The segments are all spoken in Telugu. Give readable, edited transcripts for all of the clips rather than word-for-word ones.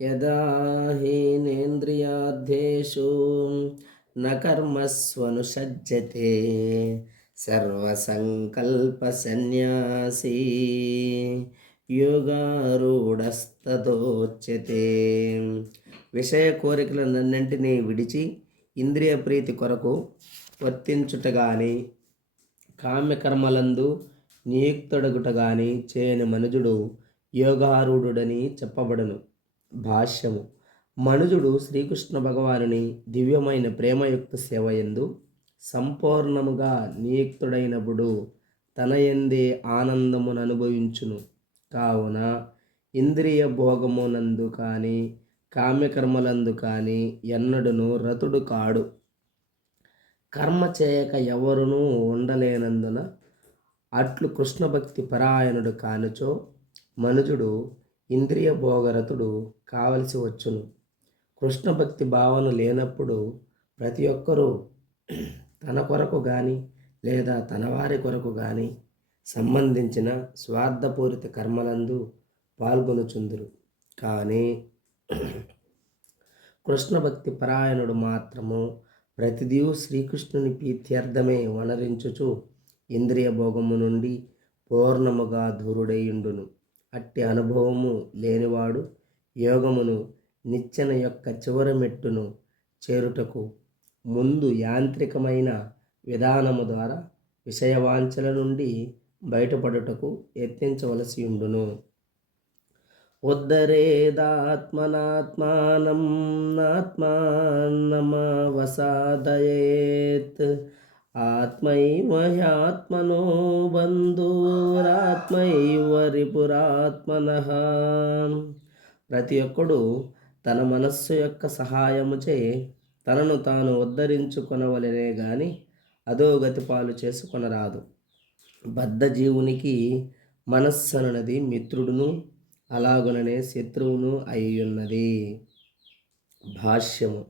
యదా హీనేంద్రియార్థేషు న కర్మస్వనుషజ్జతే సర్వసంకల్ప సన్యాసీ యోగారూఢస్తదోచ్యతే. విషయ కోరికలన్నింటినీ విడిచి ఇంద్రియ ప్రీతి కొరకు వర్తించుట గాని కామ్యకర్మలందు నియుక్తుడగుట గాని చేయని మనుజుడు యోగారూఢుడని చెప్పబడును. భాష్యము. మనుజుడు శ్రీకృష్ణ భగవానుని దివ్యమైన ప్రేమయుక్త సేవయందు సంపూర్ణముగా నియుక్తుడైనప్పుడు తన యందే ఆనందమును అనుభవించును. కావున ఇంద్రియ భోగమునందు కానీ కామ్యకర్మలందు కానీ ఎన్నడును రతుడు కాడు. కర్మ చేయక ఎవరునూ ఉండలేనందున అట్లు కృష్ణ భక్తి పరాయణుడు కానుచో మనుజుడు ఇంద్రియ భోగరతుడు కావలసి వచ్చును. కృష్ణ భక్తి భావన లేనప్పుడు ప్రతి ఒక్కరూ తన కొరకు కానీ లేదా తన వారి కొరకు కానీ సంబంధించిన స్వార్థపూరిత కర్మలందు పాల్గొనుచుందురు. కానీ కృష్ణ భక్తి పరాయణుడు మాత్రము ప్రతిదీ శ్రీకృష్ణుని ప్రీత్యర్థమే వనరించుచు ఇంద్రియ భోగము నుండి పూర్ణముగా దూరుడైయుండును. అట్టి అనుభవము లేనివాడు యోగమును నిచ్చెన యొక్క చివరి మెట్టును చేరుటకు ముందు యాంత్రికమైన విధానము ద్వారా విషయవాంఛల నుండి బయటపడుటకు యత్నించవలసి ఉండును. ఉద్ధరేదాత్మనాత్మానం నాత్మానమవసాదయేత్ ఆత్మైవ హ్యాత్మనో బంధురాత్మైవ రిపురాత్మనః. ప్రతి ఒక్కడు తన మనస్సు యొక్క సహాయముచే తనను తాను ఉద్ధరించుకొనవలెనే గాని అధోగతి పాలు చేసుకొనరాదు. బద్ధజీవునికి మనస్సనున్నది మిత్రుడును అలాగుననే శత్రువును అయ్యున్నది. భాష్యము.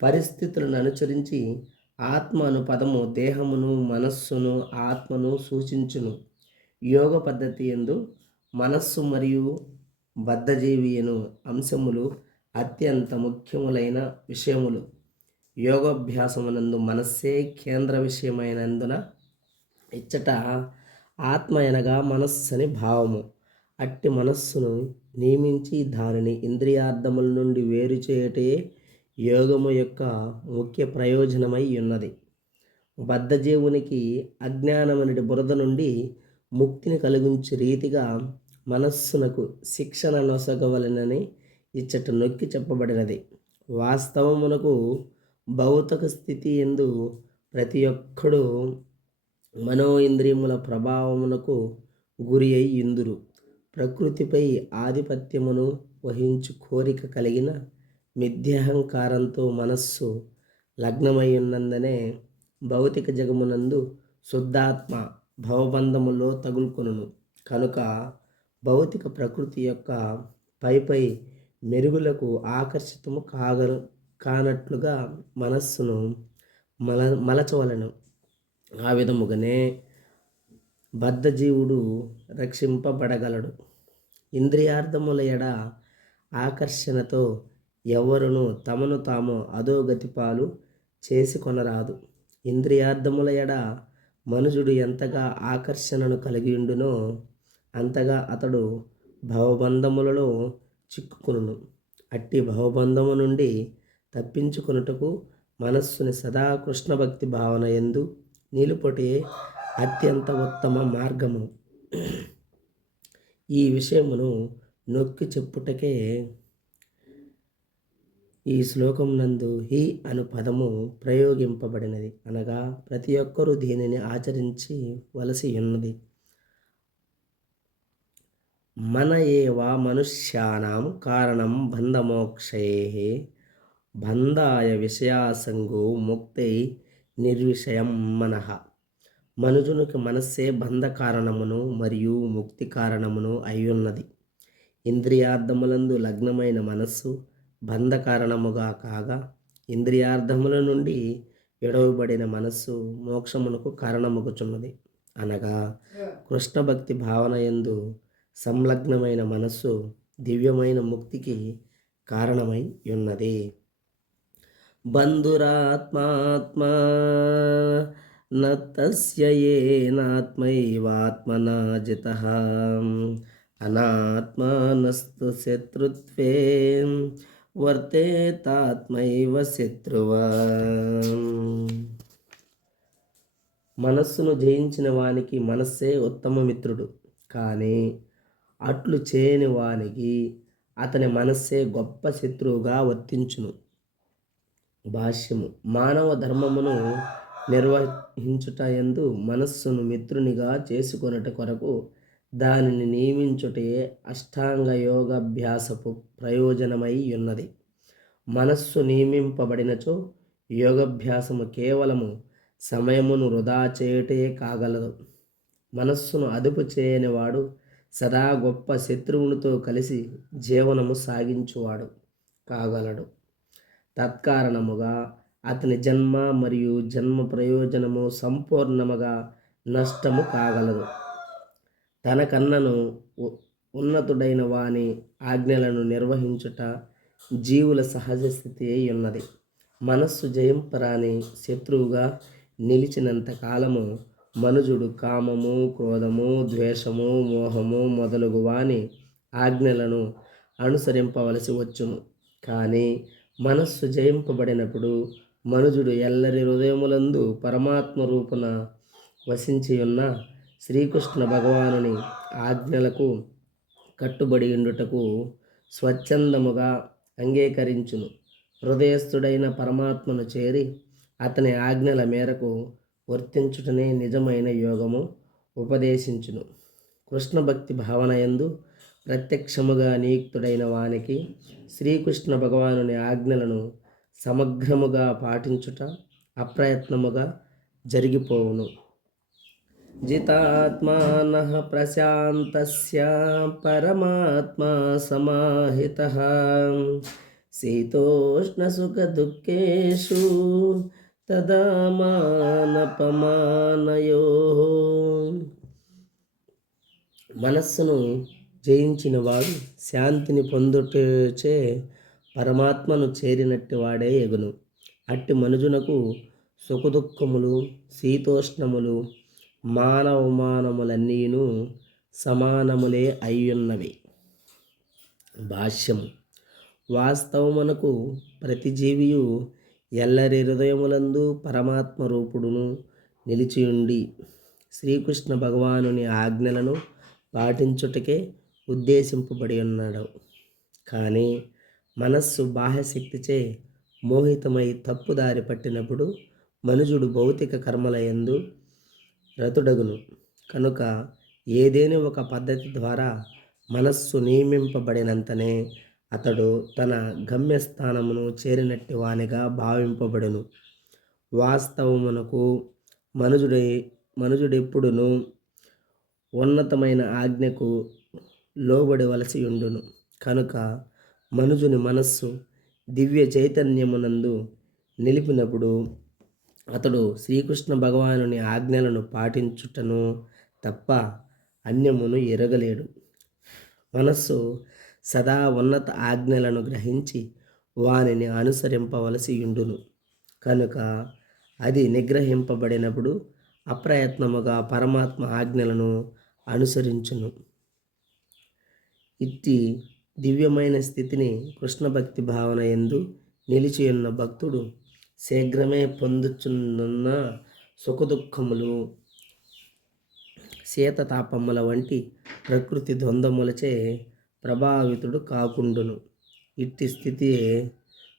పరిస్థితులను అనుసరించి ఆత్మ అను పదము దేహమును మనస్సును ఆత్మను సూచించును. యోగ పద్ధతి యందు మనస్సు మరియు బద్ధజీవి అను అంశములు అత్యంత ముఖ్యములైన విషయములు. యోగాభ్యాసమునందు మనస్సే కేంద్ర విషయమైనందున ఇచ్చట ఆత్మ అనగా మనస్సని భావము. అట్టి మనస్సును నియమించి దానిని ఇంద్రియార్థముల నుండి వేరు చేయటే యోగము యొక్క ముఖ్య ప్రయోజనమై ఉన్నది. బద్ధజీవునికి అజ్ఞానమనటి బురద నుండి ముక్తిని కలిగించే రీతిగా మనస్సునకు శిక్షణ నొసగవలెనని ఇచ్చట నొక్కి చెప్పబడినది. వాస్తవమునకు భౌతిక స్థితి యందు ప్రతి ఒక్కడు మనో ఇంద్రియముల ప్రభావమునకు గురి అయి ఇందురు. ప్రకృతిపై ఆధిపత్యమును వహించు కోరిక కలిగిన మిథ్యాహంకారంతో మనస్సు లగ్నమై ఉన్నందునే భౌతిక జగమునందు శుద్ధాత్మ భవబంధములో తగులుకొనును. కనుక భౌతిక ప్రకృతి యొక్క పై మెరుగులకు ఆకర్షితము కానట్లుగా మనస్సును మలచవలను. ఆ విధముగానే బద్ధజీవుడు రక్షింపబడగలడు. ఇంద్రియార్థముల ఎడ ఆకర్షణతో ఎవరును తమను తాము అధోగతి పాలు చేసుకొనరాదు. ఇంద్రియార్థముల ఎడ మనుజుడు ఎంతగా ఆకర్షణను కలిగియుండునో అంతగా అతడు భవబంధములలో చిక్కుకొనును. అట్టి భవబంధము నుండి తప్పించుకొనుటకు మనస్సుని సదా కృష్ణ భక్తి భావన యందు నిలుపుటే అత్యంత ఉత్తమ మార్గము. ఈ విషయమును నొక్కి చెప్పుటకే ఈ శ్లోకం నందు హి అను పదము ప్రయోగింపబడినది. అనగా ప్రతి ఒక్కరూ దీనిని ఆచరించి వలసి ఉన్నది. మన ఏవ మనుష్యానాం కారణం బంధమోక్షైః బంధాయ విషయాసంగో ముక్తై నిర్విషయం మనః. మనుజునికి మనస్సే బంధ కారణమును మరియు ముక్తి కారణమును అయ్యున్నది. ఇంద్రియార్థములందు లగ్నమైన మనస్సు బంధ కారణముగా కాగా ఇంద్రియార్థముల నుండి విడవబడిన మనస్సు మోక్షమునకు కారణమగుచున్నది. అనగా కృష్ణ భక్తి భావన యందు సంలగ్నమైన మనస్సు దివ్యమైన ముక్తికి కారణమై ఉన్నది. బంధురాత్మాత్మా నతస్య ఏనాత్మైవాత్మనా జితః అనాత్మానస్తు శత్రుత్వే వర్తేతాత్మైవ శత్రువా. మనస్సును జయించిన వానికి మనస్సే ఉత్తమ మిత్రుడు, కానీ అట్లు చేయని వానికి అతని మనస్సే గొప్ప శత్రువుగా వర్తించును. భాష్యము. మానవ ధర్మమును నిర్వహించుట యందు మనస్సును మిత్రునిగా చేసుకొనుట కొరకు దానిని నియమించుటే అష్టాంగ యోగాభ్యాసపు ప్రయోజనమై ఉన్నది. మనస్సు నియమింపబడినచో యోగాభ్యాసము కేవలము సమయమును వృధా చేయుటే కాగలదు. మనస్సును అదుపు చేయనివాడు సదా గొప్ప శత్రువునితో కలిసి జీవనము సాగించువాడు కాగలడు. తత్కారణముగా అతని జన్మ మరియు జన్మ ప్రయోజనము సంపూర్ణముగా నష్టము కాగలదు. తనకన్నను ఉన్నతుడైన వాని ఆజ్ఞలను నిర్వహించుట జీవుల సహజ స్థితి అయి ఉన్నది. మనస్సు జయింపరాని శత్రువుగా నిలిచినంత కాలము మనుజుడు కామము, క్రోధము, ద్వేషము, మోహము మొదలగు వాని ఆజ్ఞలను అనుసరింపవలసి వచ్చును. కానీ మనస్సు జయింపబడినప్పుడు మనుజుడు ఎల్లరి హృదయములందు పరమాత్మ రూపున వసించి ఉన్న శ్రీకృష్ణ భగవానుని ఆజ్ఞలకు కట్టుబడి ఉండుటకు స్వచ్ఛందముగా అంగీకరించును. హృదయస్థుడైన పరమాత్మను చేరి అతని ఆజ్ఞల మేరకు వర్తించుటనే నిజమైన యోగము ఉపదేశించును. కృష్ణ భక్తి భావన యందు ప్రత్యక్షముగా నియుక్తుడైన వానికి శ్రీకృష్ణ భగవానుని ఆజ్ఞలను సమగ్రముగా పాటించుట అప్రయత్నముగా జరిగిపోవును. జితాత్మానః ప్రశాంతస్య పరమాత్మా సమాహితః శీతోష్ణ సుఖ దుఃఖేషు తదా మానపమానయోః. మనస్సును జయించిన వాడు శాంతిని పొందుటచే పరమాత్మను చేరినట్టి వాడే ఎగును. అట్టి మనుజునకు సుఖదుఖములు, శీతోష్ణములు, మానవమానములన్నీను సమానములే అయ్యున్నవి. భాష్యము. వాస్తవమునకు ప్రతి జీవియు ఎల్లరి హృదయములందు పరమాత్మ రూపుడును నిలిచియుండి శ్రీకృష్ణ భగవానుని ఆజ్ఞలను పాటించుటకే ఉద్దేశింపబడి ఉన్నాడు. కానీ మనస్సు బాహ్యశక్తిచే మోహితమై తప్పుదారి పట్టినప్పుడు మనుజుడు భౌతిక కర్మల యందు రతుడగును. కనుక ఏదేని ఒక పద్ధతి ద్వారా మనస్సు నియమింపబడినంతనే అతడు తన గమ్యస్థానమును చేరినట్టి వానిగా భావింపబడును. వాస్తవమునకు మనుజుడెప్పుడును ఉన్నతమైన ఆజ్ఞకు లోబడవలసి ఉండును. కనుక మనుజుని మనస్సు దివ్య చైతన్యమునందు నిలిపినప్పుడు అతడు శ్రీకృష్ణ భగవానుని ఆజ్ఞలను పాటించుటను తప్ప అన్యమును ఎరగలేడు. మనస్సు సదా ఉన్నత ఆజ్ఞలను గ్రహించి వానిని అనుసరింపవలసి ఉండును. కనుక అది నిగ్రహింపబడినప్పుడు అప్రయత్నముగా పరమాత్మ ఆజ్ఞలను అనుసరించును. ఇట్టి దివ్యమైన స్థితిని కృష్ణ భక్తి భావన యందు నిలిచియున్న భక్తుడు శీఘ్రమే పొందుచున్న సుఖదుఖములు, శీతతాపముల వంటి ప్రకృతి ద్వంద్వములచే ప్రభావితుడు కాకుండును. ఇట్టి స్థితియే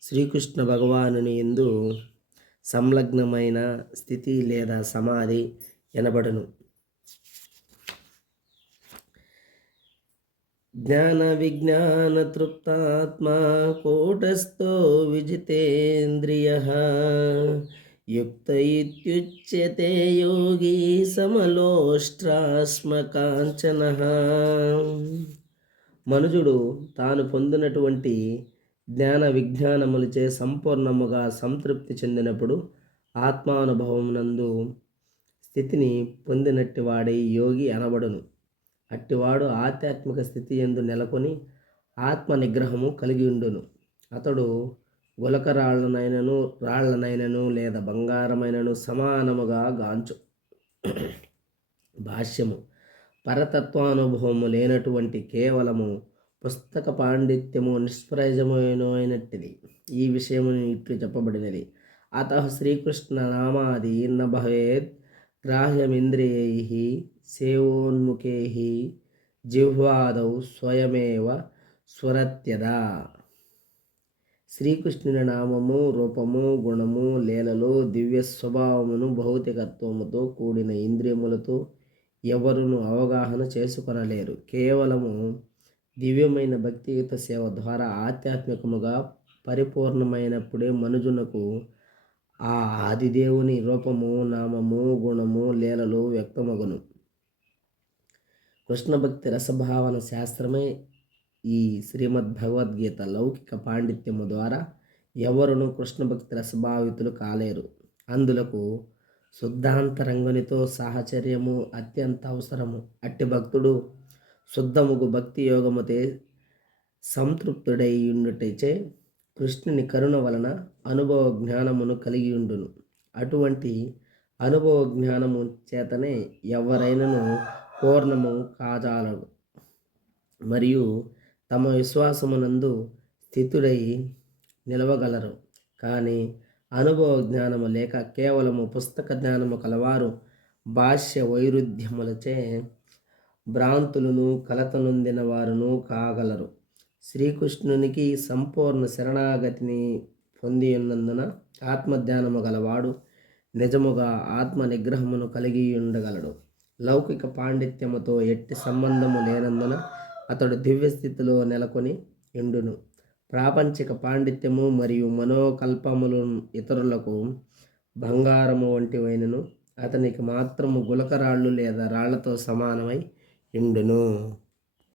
శ్రీకృష్ణ భగవానుని యందు సంలగ్నమైన స్థితి లేదా సమాధి ఎనబడును. జ్ఞాన విజ్ఞాన తృప్తాత్మా కూటస్థో విజితేంద్రియః యుక్త ఇత్యుచ్యతే యోగి సమలోష్ట్రాస్మకాంచనః. మనుజుడు తాను పొందినటువంటి జ్ఞాన విజ్ఞానములచే సంపూర్ణముగా సంతృప్తి చెందినప్పుడు ఆత్మానుభవమునందు స్థితిని పొందినట్టి వాడై యోగి అనబడును. అట్టివాడు ఆధ్యాత్మిక స్థితి యందు నెలకొని ఆత్మ నిగ్రహము కలిగి ఉండును. అతడు రాళ్లనైనను లేదా బంగారమైనను సమానముగా గాంచు. భాష్యము: పరతత్వానుభవము లేనటువంటి కేవలము పుస్తక పాండిత్యము నిష్ప్రయోజనమైనట్టిది. ఈ విషయమును ఇట్లు చెప్పబడినది: అతః శ్రీకృష్ణ నామాది న భవేద్ గ్రాహ్యమింద్రియైః సేవోన్ముఖైః జిహ్వాదౌ స్వయమేవ స్ఫురత్యదా. శ్రీకృష్ణుని నామము, రూపము, గుణము, లీలలు, దివ్య స్వభావమును భౌతికత్వముతో కూడిన ఇంద్రియములతో ఎవరును అవగాహన చేసుకొనలేరు. కేవలము దివ్యమైన భక్తియుత సేవ ద్వారా ఆధ్యాత్మికముగా పరిపూర్ణమైనప్పుడే మనుజునకు ఆ ఆదిదేవుని రూపము, నామము, గుణము, లీలలు వ్యక్తమగును. కృష్ణ భక్తి రసభావన శాస్త్రమే ఈ శ్రీమద్ భగవద్గీత. లౌకిక పాండిత్యము ద్వారా ఎవరును కృష్ణ భక్తి రసభావితులు కాలేరు. అందులకు శుద్ధాంతరంగునితో సాహచర్యము అత్యంత అవసరము. అట్టి భక్తుడు శుద్ధముగు భక్తి యోగముతే సంతృప్తుడై ఉండుటచే కృష్ణుని కరుణ వలన అనుభవ జ్ఞానమును కలిగి ఉండును. అటువంటి అనుభవ జ్ఞానము చేతనే ఎవరైనను పూర్ణము కాజాలరు మరియు తమ విశ్వాసమునందు స్థితుడై నిలవగలరు. కానీ అనుభవ జ్ఞానము లేక కేవలము పుస్తక జ్ఞానము కలవారు భాష్య వైరుధ్యములచే భ్రాంతులను కలత నొందిన వారును కాగలరు. శ్రీకృష్ణునికి సంపూర్ణ శరణాగతిని పొంది ఉన్నందున ఆత్మజ్ఞానము గలవాడు నిజముగా ఆత్మ నిగ్రహమును కలిగి ఉండగలడు. లౌకిక పాండిత్యముతో ఎట్టి సంబంధము లేనందున అతడు దివ్యస్థితిలో నెలకొని ఉండును. ప్రాపంచిక పాండిత్యము మరియు మనోకల్పములు ఇతరులకు బంగారము వంటివైనను అతనికి మాత్రము గులకరాళ్ళు లేదా రాళ్లతో సమానమై ఉండును.